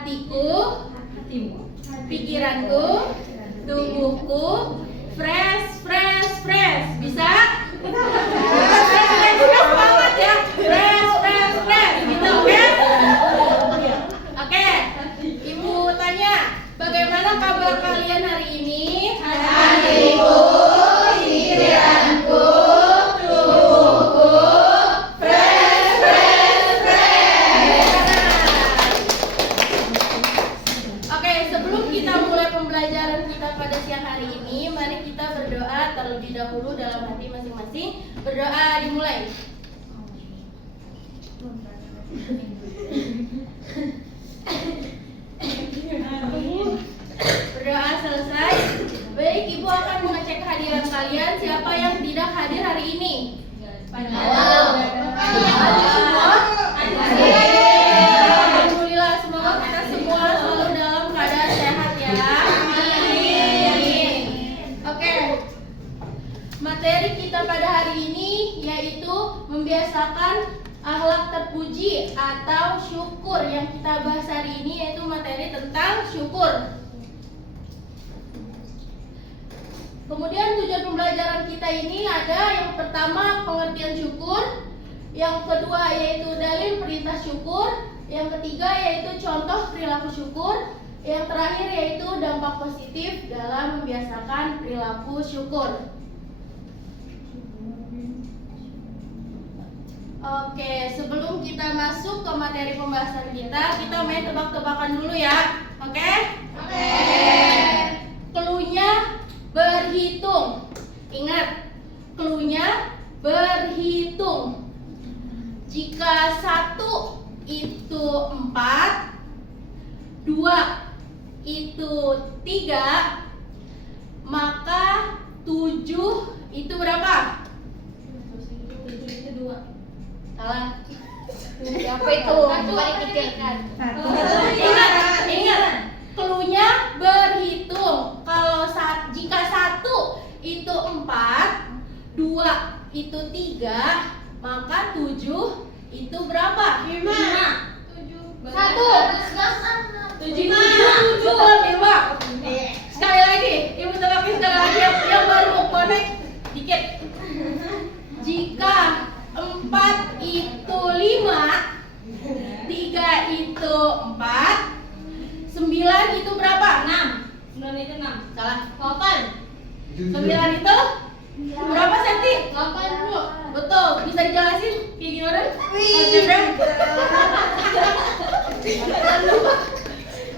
hatiku, pikiranku, tubuhku, fresh. Bisa? Fresh banget ya. Fresh. Gitu, oke? Oke. Ibu tanya, bagaimana kabar kalian hari ini? Hatiku, pikiranku, tubuhku, fresh. Oke, sebelum kita mulai pembelajaran kita pada siang hari ini, mari kita berdoa terlebih dahulu dalam hati masing-masing. Berdoa dimulai. Berdoa selesai. Baik, Ibu akan mengecek kehadiran kalian. Siapa yang tidak hadir hari ini? Alhamdulillah, semoga kita semua selalu dalam keadaan sehat ya. Amin. Oke. Materi kita pada hari ini yaitu membiasakan akhlak terpuji atau syukur. Yang kita bahas hari ini yaitu materi tentang syukur. Kemudian tujuan pembelajaran kita ini ada yang pertama pengertian syukur, yang kedua yaitu dalil perintah syukur, yang ketiga yaitu contoh perilaku syukur, yang terakhir yaitu dampak positif dalam membiasakan perilaku syukur. Oke, sebelum kita masuk ke materi pembahasan kita main tebak-tebakan dulu ya. Oke? Cluenya berhitung. Ingat, cluenya berhitung. Jika 1 itu 4, 2 itu 3, maka 7 itu berapa? 7 itu 2. Salah. Apa itu? Ingat. Cluenya berhitung. Kalau jika 1 itu 4, 2 itu 3, maka 7 itu berapa? 5. 7. Sekali lagi, Ibu tebakin sekali lagi yang baru connect dikit. Jika 4 itu 5, 3 itu 4, 9 itu berapa? 6. 9 itu 6. Salah. 8. 9 itu berapa senti? 80. Betul. Bisa dijelasin kayak gimana?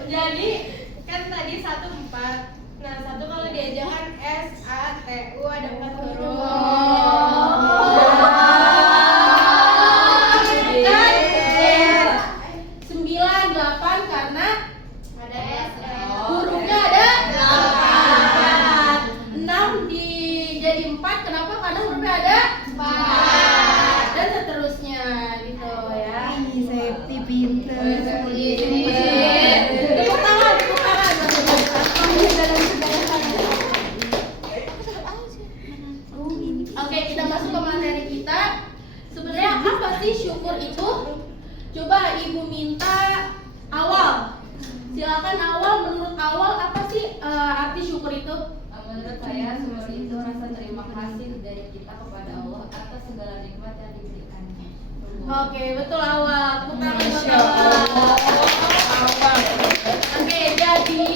Jadi kan tadi 1 4. Nah, 1 kalau diajarkan SATU ada 4 huruf. Syukur itu, coba Ibu minta Awal. Silakan Awal, menurut Awal apa sih arti syukur itu? Menurut saya syukur itu rasa terima kasih dari kita kepada Allah atas segala nikmat yang diberikannya. Oke, betul Awal. Tepuk tangan buat Awal. Oke, jadi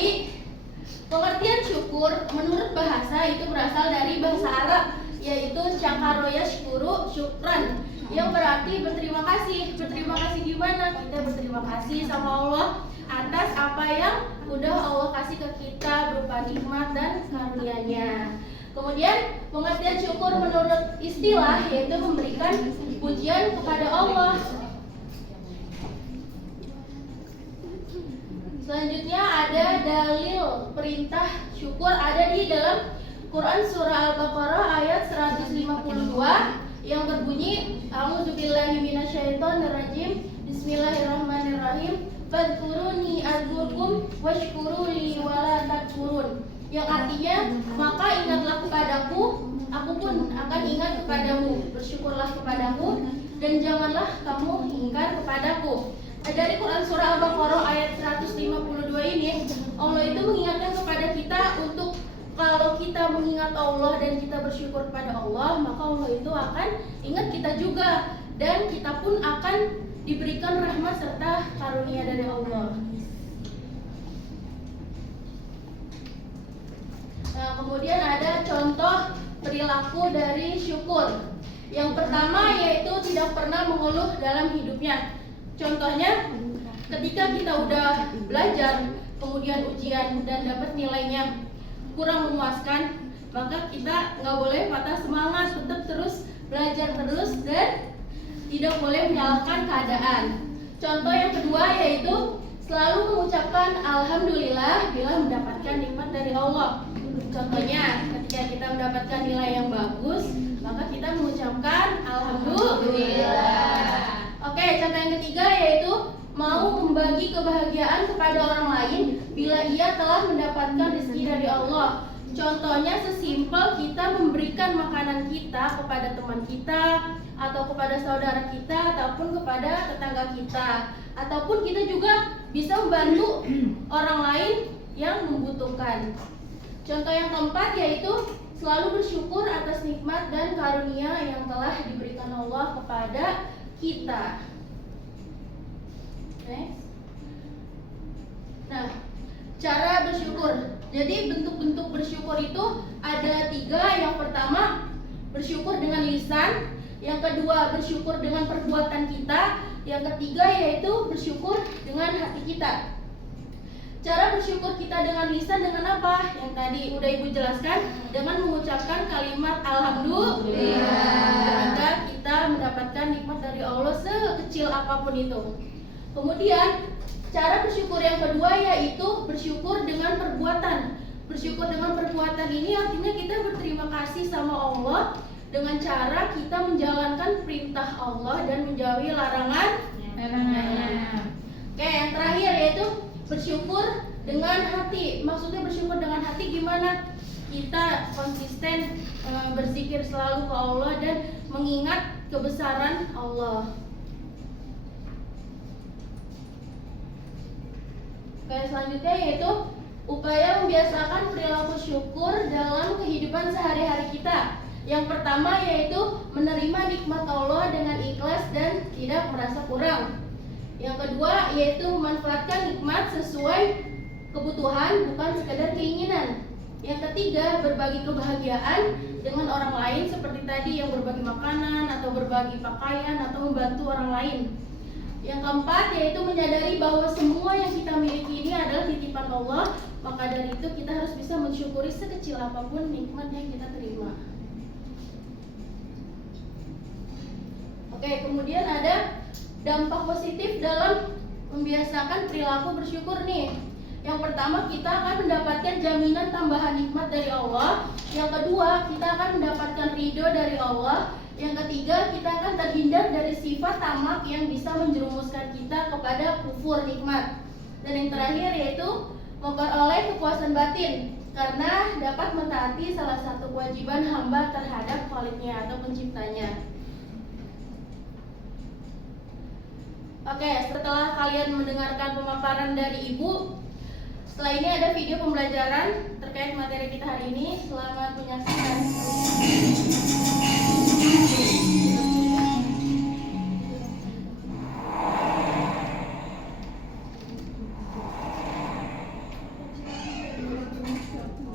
pengertian syukur menurut bahasa itu berasal dari bahasa Arab, yaitu syakaro yashkuru syukran, yang berarti berterima kasih. Berterima kasih gimana? Kita berterima kasih sama Allah atas apa yang udah Allah kasih ke kita berupa nikmat dan karunia-Nya. Kemudian pengertian syukur menurut istilah yaitu memberikan pujian kepada Allah. Selanjutnya ada dalil perintah syukur, ada di dalam Quran surah Al-Baqarah ayat 152 yang berbunyi A'udzubillahi minasyaitonirrajim. Bismillahirrahmanirrahim. Fadhkuruni azkurkum washkuruli wala takfurun. Yang artinya, maka ingatlah kepadaku, aku pun akan ingat kepadamu. Bersyukurlah kepadaku dan janganlah kamu ingkar kepadaku. Dari Quran surah Al-Baqarah ayat 152 ini, Allah itu mengingatkan kepada kita untuk kalau kita mengingat Allah dan kita bersyukur kepada Allah, maka Allah itu akan ingat kita juga, dan kita pun akan diberikan rahmat serta karunia dari Allah. Nah, kemudian ada contoh perilaku dari syukur. Yang pertama yaitu tidak pernah mengeluh dalam hidupnya. Contohnya, ketika kita udah belajar, kemudian ujian dan dapat nilainya kurang memuaskan, maka kita nggak boleh patah semangat, tetap terus belajar terus dan tidak boleh menyalahkan keadaan. Contoh yang kedua yaitu selalu mengucapkan alhamdulillah bila mendapatkan nikmat dari Allah. Contohnya, ketika kita mendapatkan nilai yang bagus, maka kita mengucapkan alhamdulillah. Oke, contoh yang ketiga yaitu mau membagi kebahagiaan kepada orang lain bila ia telah mendapatkan rezeki dari Allah. Contohnya sesimpel kita memberikan makanan kita kepada teman kita, atau kepada saudara kita, ataupun kepada tetangga kita, ataupun kita juga bisa membantu orang lain yang membutuhkan. Contoh yang keempat yaitu selalu bersyukur atas nikmat dan karunia yang telah diberikan Allah kepada kita. Next. Nah, cara bersyukur. Jadi bentuk-bentuk bersyukur itu ada 3. Yang pertama, bersyukur dengan lisan. Yang kedua, bersyukur dengan perbuatan kita. Yang ketiga yaitu bersyukur dengan hati kita. Cara bersyukur kita dengan lisan dengan apa? Yang tadi udah Ibu jelaskan, dengan mengucapkan kalimat alhamdulillah ketika kita mendapatkan nikmat dari Allah sekecil apapun itu. Kemudian cara bersyukur yang kedua yaitu bersyukur dengan perbuatan. Bersyukur dengan perbuatan ini artinya kita berterima kasih sama Allah dengan cara kita menjalankan perintah Allah dan menjauhi larangan-larangannya. Oke, yang terakhir yaitu bersyukur dengan hati. Maksudnya bersyukur dengan hati gimana? Kita konsisten berzikir selalu ke Allah dan mengingat kebesaran Allah. Oke, selanjutnya yaitu upaya membiasakan perilaku syukur dalam kehidupan sehari-hari kita. Yang pertama yaitu menerima nikmat Allah dengan ikhlas dan tidak merasa kurang. Yang kedua yaitu memanfaatkan nikmat sesuai kebutuhan, bukan sekedar keinginan. Yang ketiga, berbagi kebahagiaan dengan orang lain seperti tadi yang berbagi makanan atau berbagi pakaian atau membantu orang lain. Yang keempat yaitu menyadari bahwa semua yang kita miliki ini adalah titipan Allah. Maka dari itu kita harus bisa mensyukuri sekecil apapun nikmat yang kita terima. Oke, kemudian ada dampak positif dalam membiasakan perilaku bersyukur nih. Yang pertama, kita akan mendapatkan jaminan tambahan nikmat dari Allah. Yang kedua, kita akan mendapatkan ridho dari Allah. Yang ketiga, kita akan terhindar dari sifat tamak yang bisa menjerumuskan kita kepada kufur nikmat. Dan yang terakhir yaitu memperoleh kepuasan batin karena dapat mentaati salah satu kewajiban hamba terhadap Khaliknya atau penciptanya. Oke, setelah kalian mendengarkan pemaparan dari Ibu, setelah ini ada video pembelajaran terkait materi kita hari ini. Selamat menyaksikan.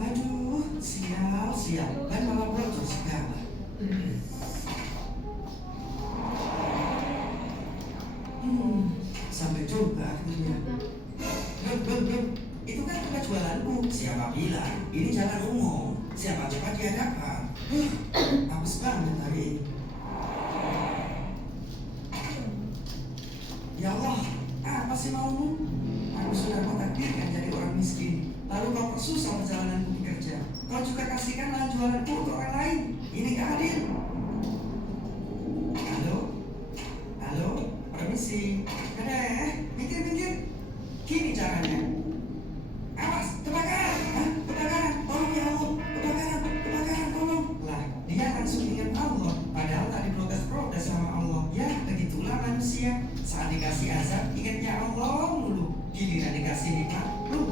Aduh, sial, kan malah bocor segala. Sampai juga akhirnya. Belum. Itu kan tempat jualanku. Siapa bilang? Ini jalan umum. Siapa cepat dia dapat. Apes banget hari ini. Ya Allah, apa sih maumu? Aku sudah kau takdirkan jadi orang miskin. Lalu kau persusah perjalananku bekerja. Kau juga kasihkan lahan jualanku untuk orang lain. Ini gak adil. Halo, permisi. Minggir. Gini caranya. Awas, kebakaran. Kebakaran, tolong ya Allah. Kebakaran, tolong. Lah, dia langsung ingat Allah. Padahal tadi protes sama Allah. Ya, begitulah manusia. Saat dikasih azab, ingatnya Allah mulu. Giliran dikasih nikmat, lupa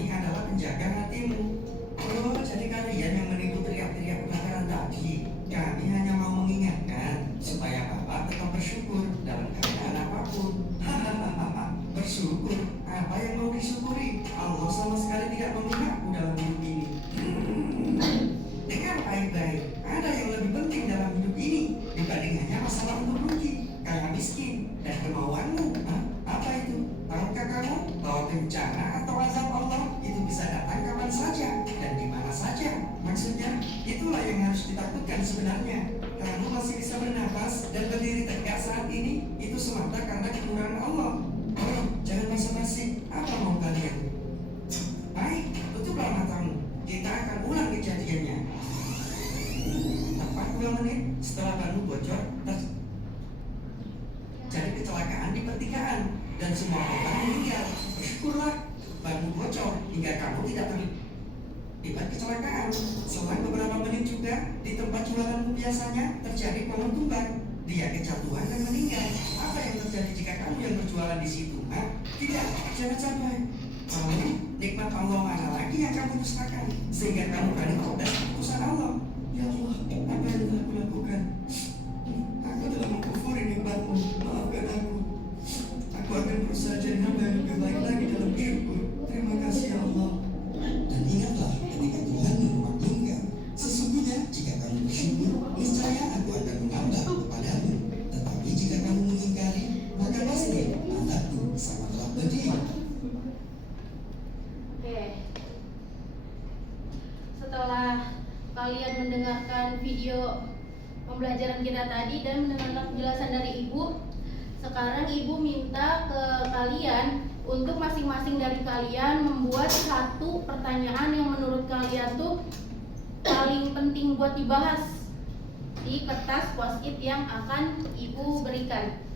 kami adalah penjaga hatimu. Oh, jadi kalian yang menipu teriak-teriak kebakaran tadi. Kami hanya mau mengingatkan supaya Bapak tetap bersyukur dalam keadaan apapun. Hahaha, bersyukur. Apa yang mau disyukuri? Allah sama sekali tidak memihakku dalam hidup ini. Dengar baik-baik, ada yang lebih penting dalam hidup ini dibanding hanya masalah untuk rugi, kaya miskin, dan kemauanmu. Hah? Apa itu? Tahukah kamu bahwa bencana atau azab Allah itu bisa datang kapan saja dan di mana saja? Maksudnya, itulah yang harus ditakutkan sebenarnya. Kamu masih bisa bernapas dan berdiri tegak saat ini, itu semata karena kemurahan Allah. Oh, jangan basa-basi. Apa mau kalian? Baik, tutuplah matamu. Kita akan ulang kejadiannya. Tepat 2 menit setelah ban bocor, jadi kecelakaan di pertigaan dan semua korban meninggal. Bersyukurlah, ban bocor hingga kamu tidak terlibat kecelakaan. Selang beberapa menit juga di tempat jualanmu biasanya terjadi pohon tumbang. Dia kejatuhan dan meninggal. Apa yang terjadi jika kamu yang berjualan di situ? Hah? Tidak, jangan sampai. Lalu nikmat Allah mana lagi yang kamu dustakan sehingga kamu berani protes keputusan Allah? Ya Allah, apa yang telah aku lakukan? Aku telah mengkufuri nikmatmu. Maafkan aku. Aku akan berusaha jadi hamba yang lebih baik lagi dalam bersyukur. Terima kasih ya Allah. Dan ingatlah ketika Tuhan memaklumkan, sesungguhnya jika kamu bersyukur, niscaya aku akan menambah kepadamu. Tetapi jika kamu mengingkari, maka pasti azabku sangatlah pedih. Oke. Setelah kalian mendengarkan video pembelajaran kita tadi dan mendengarkan penjelasan dari Ibu, sekarang Ibu minta ke kalian untuk masing-masing dari kalian membuat satu pertanyaan yang menurut kalian tuh paling penting buat dibahas di kertas post-it yang akan Ibu berikan.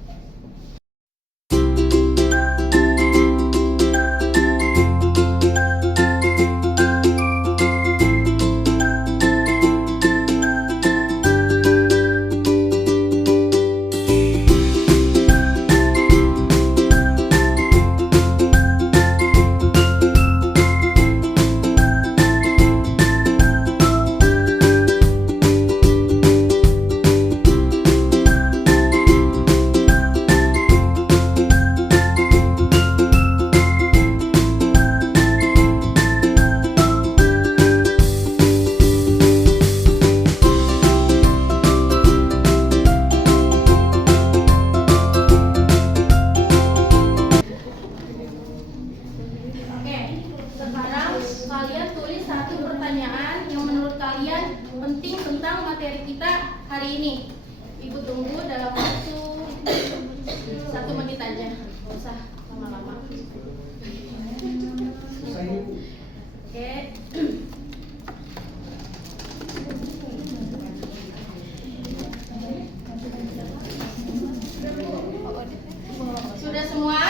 Sudah semua?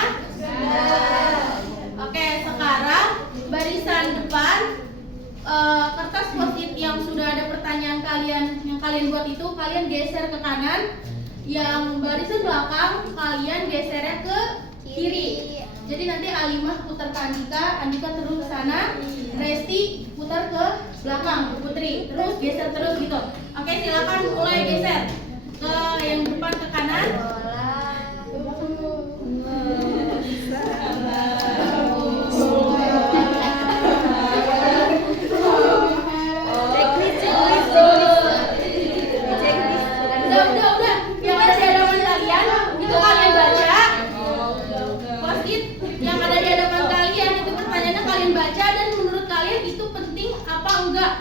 Oke, sekarang barisan depan kertas post-it yang sudah ada pertanyaan kalian yang kalian buat itu kalian geser ke kanan. Yang barisan belakang kalian gesernya ke kiri. Jadi nanti Alimah putar ke Andika terus ke sana, Resti putar ke belakang ke Putri, terus geser terus gitu. Oke, silakan mulai geser ke yang depan ke kanan. Udah. Yang ada di hadapan kalian itu kalian baca. Post-it yang ada di hadapan kalian itu pertanyaannya kalian baca dan menurut kalian itu penting apa enggak.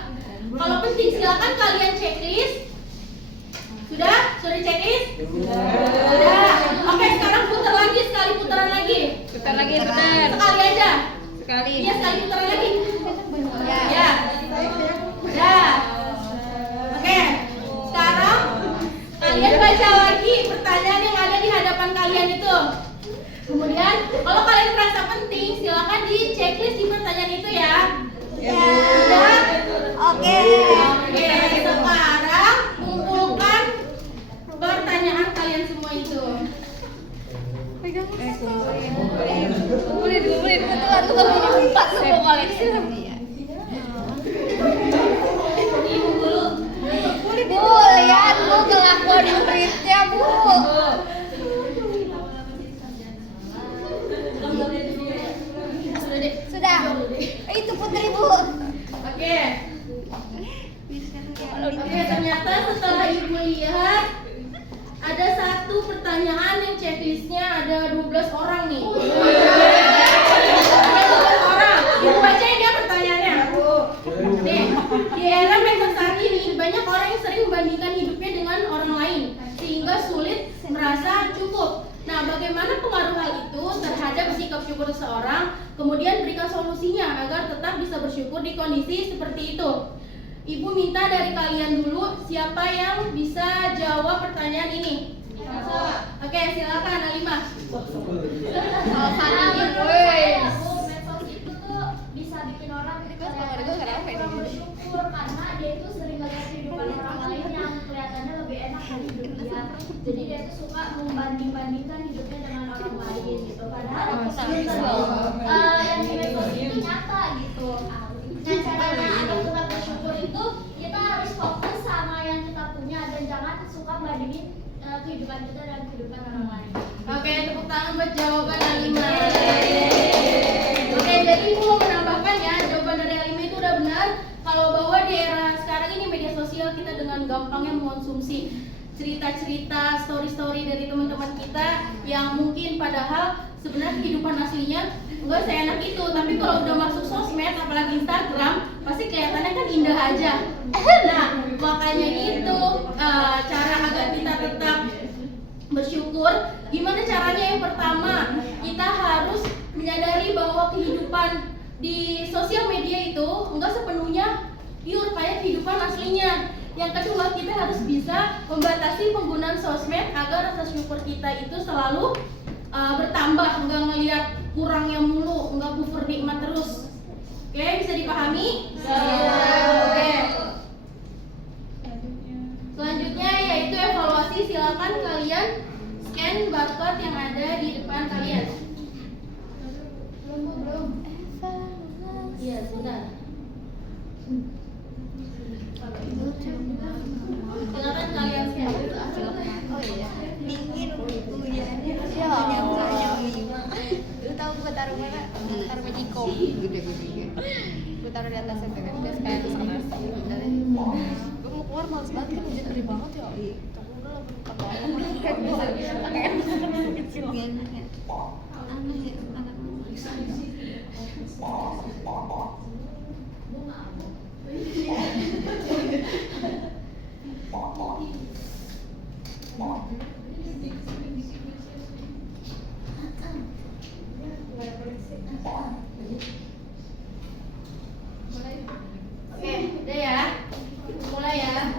Kalau penting silakan kalian checklist. Sudah checklist? Sudah. Oke, sekarang putar lagi, sekali putaran lagi. Putar lagi. Sekali aja. Sekali. Iya, sekali putaran lagi. Ya. Udah. Oke. Sekarang kalian baca lagi pertanyaan yang ada di hadapan kalian itu. Kemudian, kalau kalian merasa penting, silakan di checklist di pertanyaan itu ya. Sudah? Oke. Sekarang kumpulkan pertanyaan kalian semua itu. Kumpulin betulan tuh kalau ini 4 semua koleksi lah. Bu, lihat bu kelakuan muridnya bu. Sudah. Itu Putri bu. Oke. Oke, ternyata setelah ibu lihat ada satu pertanyaan yang checklistnya ada 12 orang nih. 12 orang. Ibu bacain ya pertanyaannya. Nih, di era medsos saat ini banyak orang yang sering membandingkan hidupnya dengan orang lain sehingga sulit merasa cukup. Nah, bagaimana pengaruh hal itu terhadap sikap syukur seseorang? Kemudian berikan solusinya agar tetap bisa bersyukur di kondisi seperti itu. Ibu minta dari kalian dulu siapa yang bisa jawab pertanyaan ini. Oke, silakan Alimah. Medsos itu tuh bisa bikin orang kurang bersyukur karena dia itu sering ngeliat kehidupan orang lain yang kelihatannya lebih enak dari hidup dia. Jadi dia tuh suka membanding-bandingkan hidupnya dengan orang lain gitu. Padahal yang di medsos itu nyata gitu. Nah, caranya agar tetap bersyukur itu kita harus fokus sama yang kita punya dan jangan suka bandingin kehidupan kita dan kehidupan orang lain. Oke, tepuk tangan buat jawaban Alimah. Oke, jadi ibu mau menambahkan ya, jawaban dari Alimah itu udah benar. Kalau bahwa di era sekarang ini media sosial kita dengan gampangnya mengonsumsi cerita-cerita, story-story dari teman-teman kita yang mungkin padahal sebenarnya kehidupan aslinya enggak seenak itu, tapi kalau udah masuk sosmed apalagi Instagram pasti kelihatannya kan indah aja. Nah, makanya itu cara agar kita tetap bersyukur. Gimana caranya? Yang pertama, kita harus menyadari bahwa kehidupan di sosial media itu enggak sepenuhnya pure kayak kehidupan aslinya. Yang kedua, kita harus bisa membatasi penggunaan sosmed agar rasa syukur kita itu selalu bertambah, enggak ngelihat kurangnya mulu, enggak kufur nikmat terus. Oke, bisa dipahami? Oke. Selanjutnya yaitu evaluasi. Silakan kalian scan barcode yang ada di depan kalian. Belum. Iya, sebentar. Silakan kalian scan. Oh iya. Dingin hujannya. Lu tahu gue taruh mana? Taruh Magicom. Gede. Gue taruh di atas itu kan. Terus kayak sana. Gue mau keluar males banget kan hujan gede banget ya. Tapi udah lah pakai kan bisa pakai kecil. Aneh ya anak. Oke, udah ya. Mulai ya.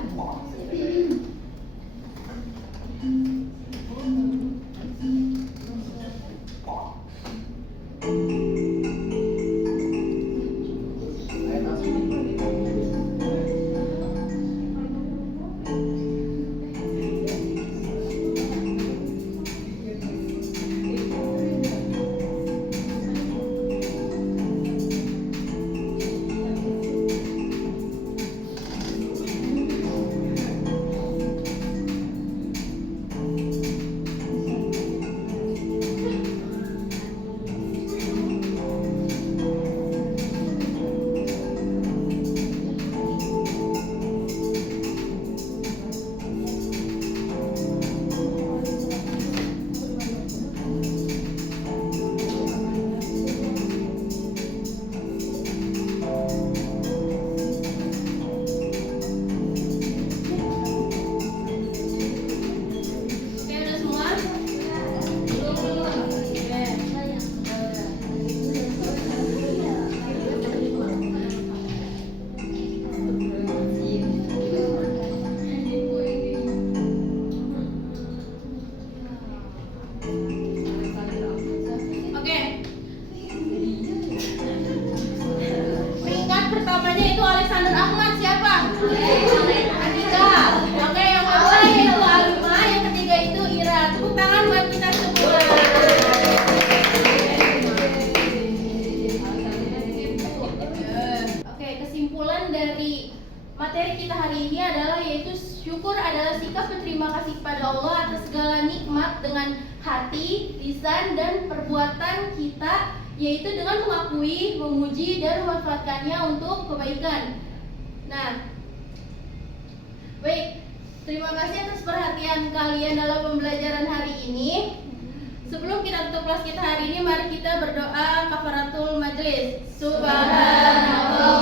lisan dan perbuatan kita, yaitu dengan mengakui, memuji, dan memanfaatkannya untuk kebaikan. Nah, baik, terima kasih atas perhatian kalian dalam pembelajaran hari ini. Sebelum kita tutup kelas kita hari ini, mari kita berdoa kafaratul majelis. Subhanallah